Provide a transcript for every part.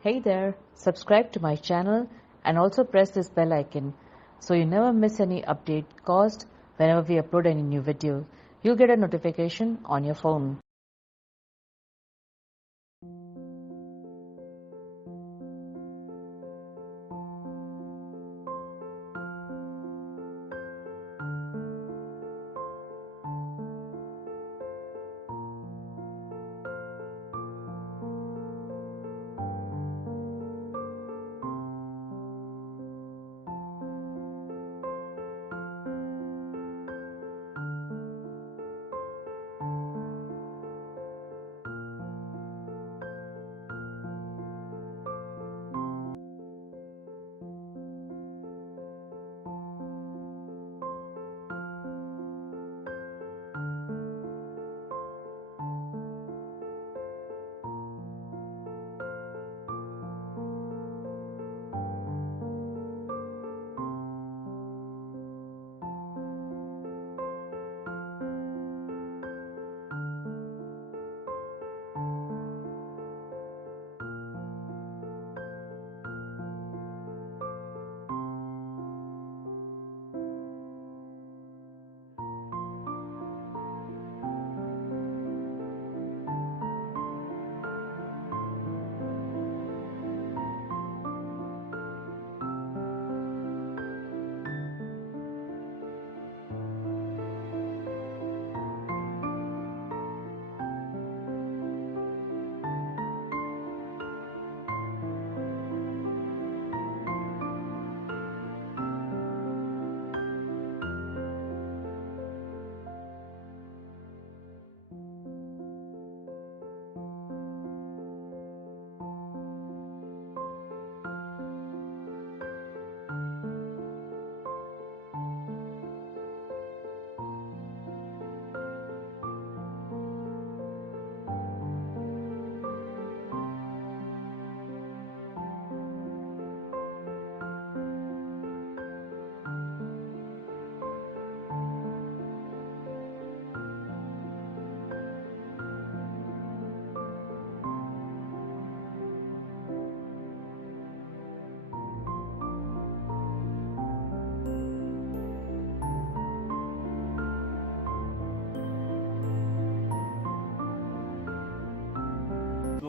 Hey there, subscribe to my channel and also press this bell icon so you never miss any update caused whenever we upload any new video. You'll get a notification on your phone.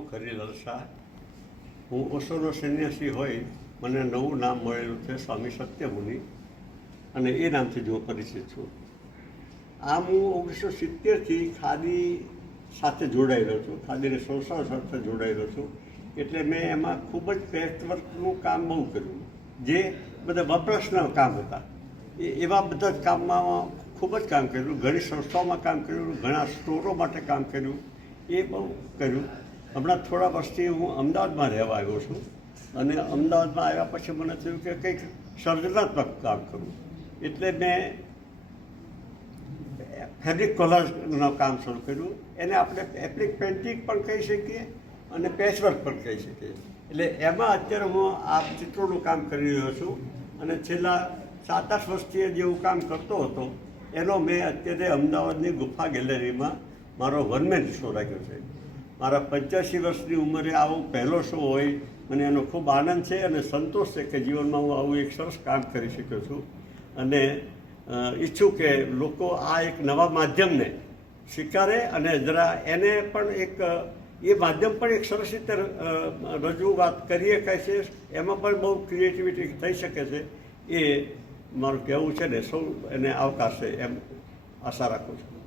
ખરીલાલ Shah. હું ઓશોનો સંન્યાસી હોય મને નવું નામ મળેલું છે સ્વામી સત્યમુનિ, અને એ નામથી જ હું પરિચિત છું. આમ હું 1970થી ખાદી સાથે જોડાયેલો છું, ખાદીની સંસ્થાઓ સાથે જોડાયેલો છું. એટલે મેં એમાં ખૂબ જ પેચવર્કનું કામ બહુ કર્યું. જે બધા વપરાશના કામ હતા એવા બધા જ કામમાં ખૂબ જ કામ કર્યું. ઘણી સંસ્થાઓમાં કામ કર્યું, ઘણા સ્ટોરો માટે કામ કર્યું, એ બહુ કર્યું. હમણાં થોડા વર્ષથી હું અમદાવાદમાં રહેવા આવ્યો છું, અને અમદાવાદમાં આવ્યા પછી મને થયું કે કંઈક સર્જનાત્મક કામ કરું. એટલે મેં ફેબ્રિક કોલાજનું કામ શરૂ કર્યું. એને આપણે એપ્લિક પેઇન્ટિંગ પણ કહી શકીએ અને પેચવર્ક પણ કહી શકીએ. એટલે એમાં અત્યારે હું આ ચિત્રોનું કામ કરી રહ્યો છું, અને છેલ્લા 7-8 વર્ષથી જેવું કામ કરતો હતો એનો મેં અત્યારે અમદાવાદની ગુફા ગેલેરીમાં મારો વનમેન શો રાખ્યો છે. મારા 85 વર્ષની ઉંમરે આવો પહેલો શો હોય મને એનો ખૂબ આનંદ છે અને સંતોષ છે કે જીવનમાં હું આવું એક સરસ કામ કરી શક્યો છું. અને ઈચ્છું કે લોકો આ એક નવા માધ્યમને સ્વીકારે અને જરા એને પણ એક એ માધ્યમ પણ એક સરસ રીતે રજૂઆત કરીએ કહે છે, એમાં પણ બહુ ક્રિએટિવિટી થઈ શકે છે. એ મારું કહેવું છે ને, સૌ એને આવકારશે એમ આશા રાખું છું.